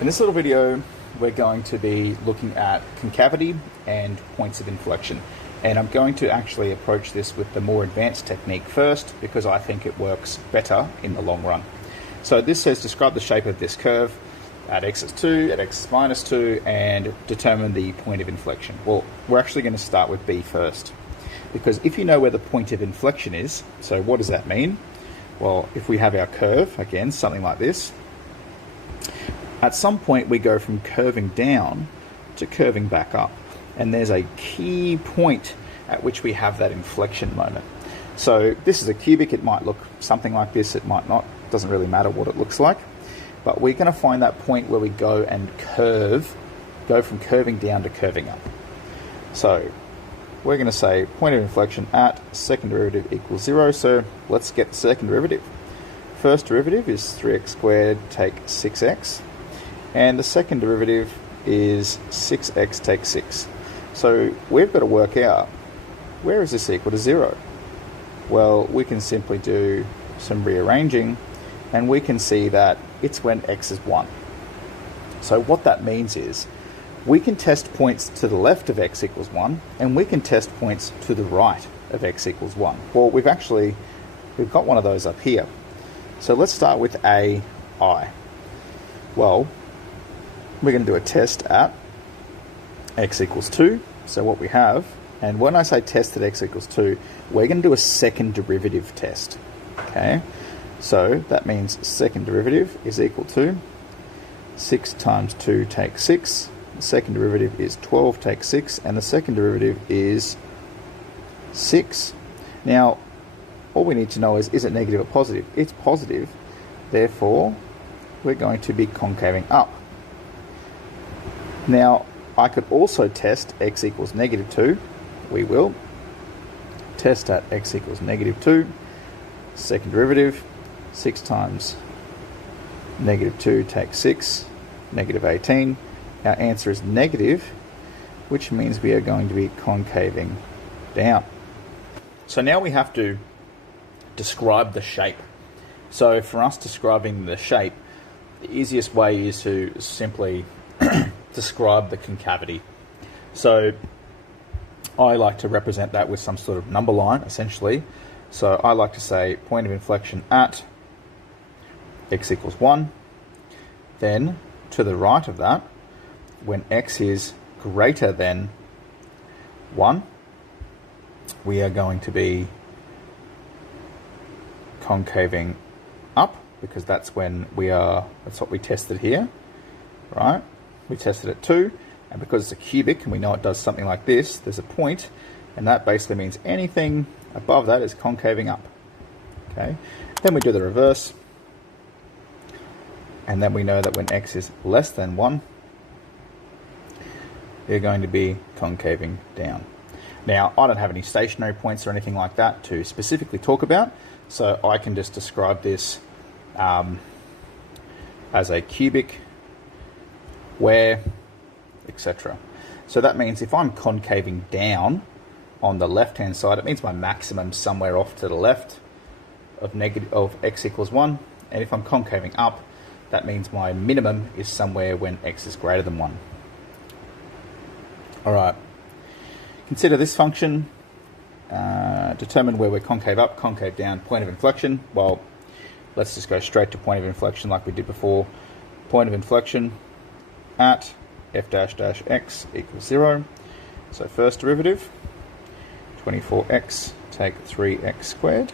In this little video, we're going to be looking at concavity and points of inflection. And I'm going to actually approach this with the more advanced technique first because I think it works better in the long run. So this says describe the shape of this curve at x is 2, at x is minus 2, and determine the point of inflection. Well, we're actually going to start with b first. Because if you know where the point of inflection is, so what does that mean? Well, if we have our curve, again, something like this, at some point we go from curving down to curving back up. And there's a key point at which we have that inflection moment. So this is a cubic, it might look something like this, it might not, doesn't really matter what it looks like. But we're going to find that point where we go and go from curving down to curving up. So we're going to say point of inflection at second derivative equals 0, so let's get the second derivative. First derivative is 3x squared take 6x, and the second derivative is 6x take 6. So we've got to work out, where is this equal to 0? Well, we can simply do some rearranging, and we can see that it's when x is 1. So what that means is, we can test points to the left of x equals 1, and we can test points to the right of x equals 1. Well, we've got one of those up here. So let's start with AI. Well, we're going to do a test at x equals 2. So what we have, and when I say test at x equals 2, we're going to do a second derivative test. Okay, so that means second derivative is equal to 6 times 2 take 6. The second derivative is 12 take 6, and the second derivative is 6. Now, all we need to know is it negative or positive? It's positive, therefore we're going to be concaving up. Now, I could also test x equals negative 2. We will test at x equals negative 2. Second derivative, 6 times negative 2 take 6, negative 18. Our answer is negative, which means we are going to be concaving down. So now we have to describe the shape. So for us describing the shape, the easiest way is to simply describe the concavity. So I like to represent that with some sort of number line, essentially. So I like to say point of inflection at x equals 1. Then to the right of that, when x is greater than 1, we are going to be concaving up, because that's when that's what we tested here, right? We tested at 2, and because it's a cubic and we know it does something like this, there's a point, and that basically means anything above that is concaving up. Okay, then we do the reverse, and then we know that when x is less than 1, you're going to be concaving down. Now, I don't have any stationary points or anything like that to specifically talk about, so I can just describe this as a cubic, where, etc. So that means if I'm concaving down on the left-hand side, it means my maximum somewhere off to the left of x equals 1, and if I'm concaving up, that means my minimum is somewhere when x is greater than 1. Alright, consider this function, determine where we're concave up, concave down, point of inflection. Well, let's just go straight to point of inflection like we did before. Point of inflection at f dash dash x equals 0. So first derivative, 24x take 3x squared.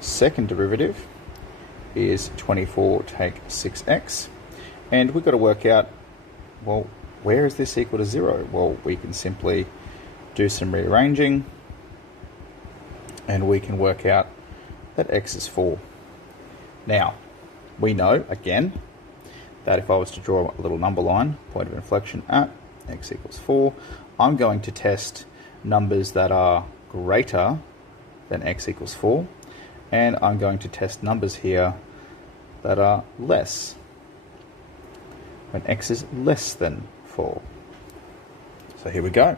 Second derivative is 24 take 6x. And we've got to work out, well, where is this equal to 0? Well, we can simply do some rearranging, and we can work out that x is 4. Now, we know, again, that if I was to draw a little number line, point of inflection at x equals 4, I'm going to test numbers that are greater than x equals 4, and I'm going to test numbers here that are less when x is less than 4. So here we go.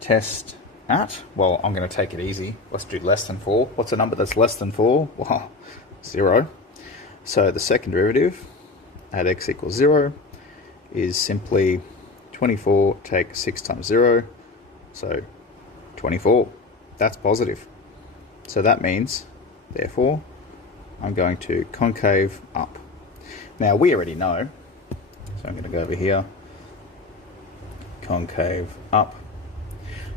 Test at, well, I'm going to take it easy. Let's do less than 4. What's a number that's less than 4? Well, 0. So the second derivative at x equals 0 is simply 24 take 6 times 0, so 24. That's positive. So that means, therefore, I'm going to concave up. Now we already know, so I'm going to go over here, concave up.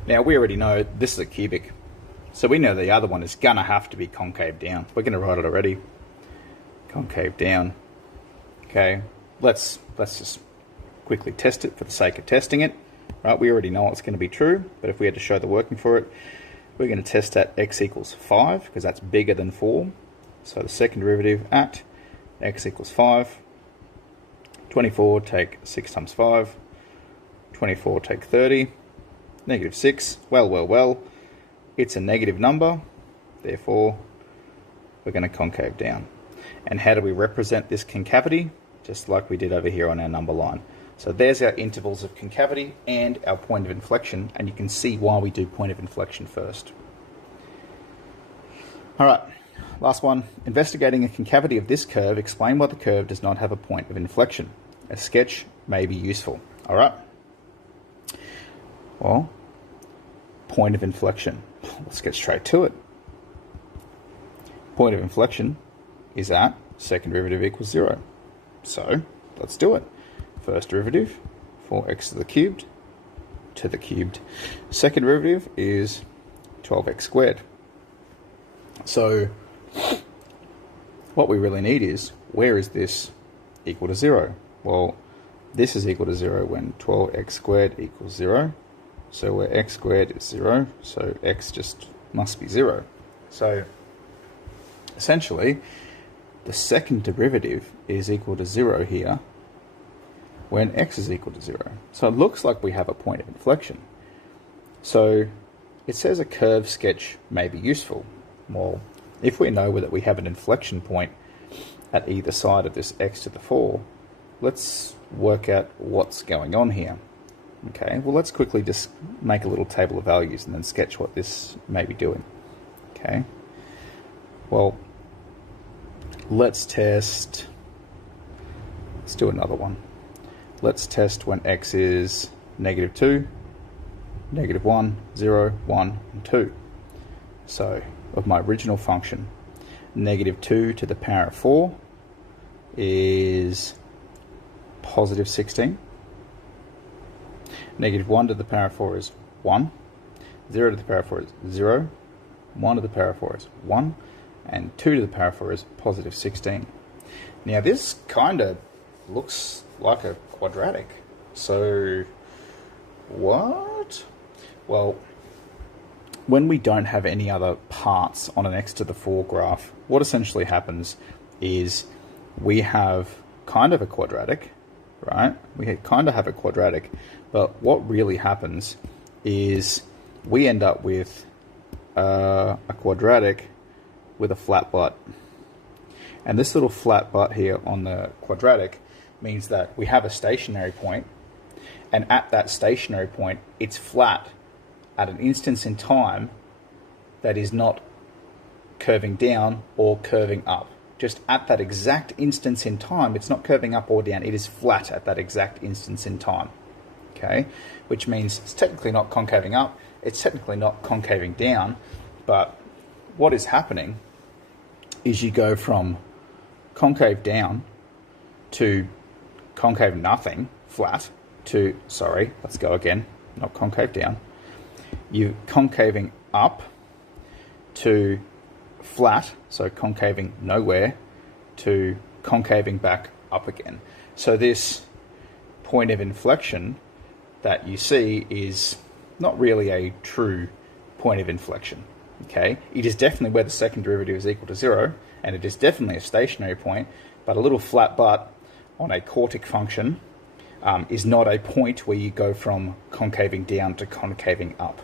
Now we already know this is a cubic, so we know the other one is going to have to be concave down. We're going to write it already. Concave down. Okay, let's just quickly test it for the sake of testing it. Right, we already know it's going to be true, but if we had to show the working for it, we're going to test at x equals 5, because that's bigger than 4. So the second derivative at x equals 5, 24 take 6 times 5, 24 take 30, negative 6. Well, it's a negative number, therefore we're going to concave down. And how do we represent this concavity? Just like we did over here on our number line. So there's our intervals of concavity and our point of inflection, and you can see why we do point of inflection first. All right, last one. Investigating a concavity of this curve, explain why the curve does not have a point of inflection. A sketch may be useful. All right. Well, point of inflection. Let's get straight to it. Point of inflection is at second derivative equals 0. So let's do it. First derivative, 4x to the cubed. Second derivative is 12x squared. So what we really need is, where is this equal to 0? Well, this is equal to 0 when 12x squared equals 0. So where x squared is 0, so x just must be 0. So essentially, the second derivative is equal to 0 here when x is equal to 0. So it looks like we have a point of inflection. So it says a curve sketch may be useful. Well, if we know that we have an inflection point at either side of this x to the 4, let's work out what's going on here. Okay, well, let's quickly just make a little table of values and then sketch what this may be doing. Okay, well, let's do another one. Let's test when x is negative 2, negative 1, 0, 1, and 2. So, of my original function, negative 2 to the power of 4 is positive 16. Negative 1 to the power of 4 is 1. 0 to the power of 4 is 0. 1 to the power of 4 is 1. And 2 to the power of 4 is positive 16. Now this kind of looks like a quadratic. So what? Well, when we don't have any other parts on an x to the 4 graph, what essentially happens is we have kind of a quadratic, right? We kind of have a quadratic, but what really happens is we end up with a quadratic with a flat butt. And this little flat butt here on the quadratic means that we have a stationary point, and at that stationary point, it's flat at an instance in time that is not curving down or curving up. Just at that exact instance in time, it's not curving up or down, it is flat at that exact instance in time. Okay, which means it's technically not concaving up, it's technically not concaving down, but what is happening is you go from concave down to concave nothing, flat, to, sorry, let's go again, not concave down. You're concaving up to flat, so concaving nowhere, to concaving back up again. So this point of inflection that you see is not really a true point of inflection. Okay, it is definitely where the second derivative is equal to 0, and it is definitely a stationary point, but a little flat butt on a quartic function is not a point where you go from concaving down to concaving up.